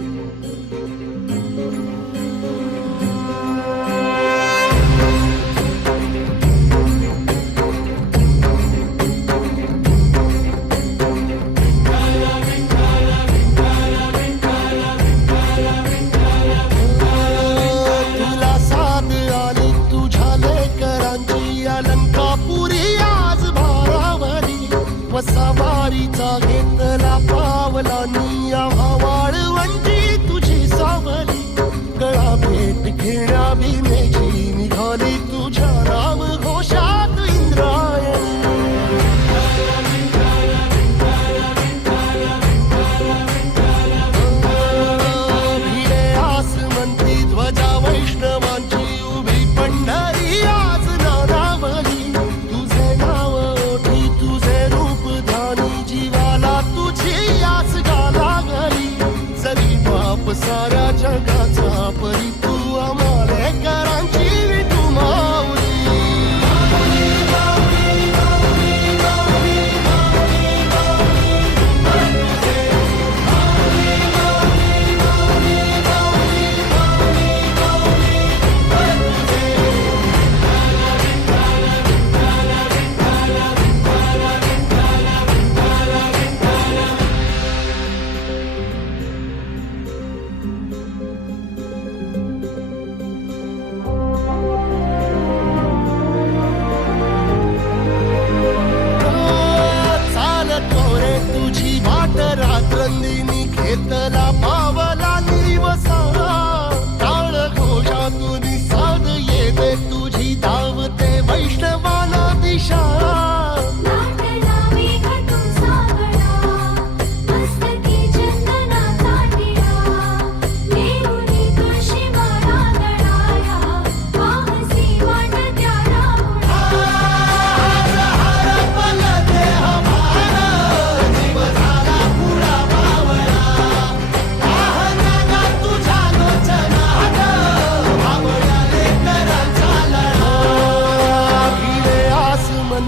Música वारीचा घेतला पावला निया वाळवंटी तुझी सावली. गळा भेट घेण्या the.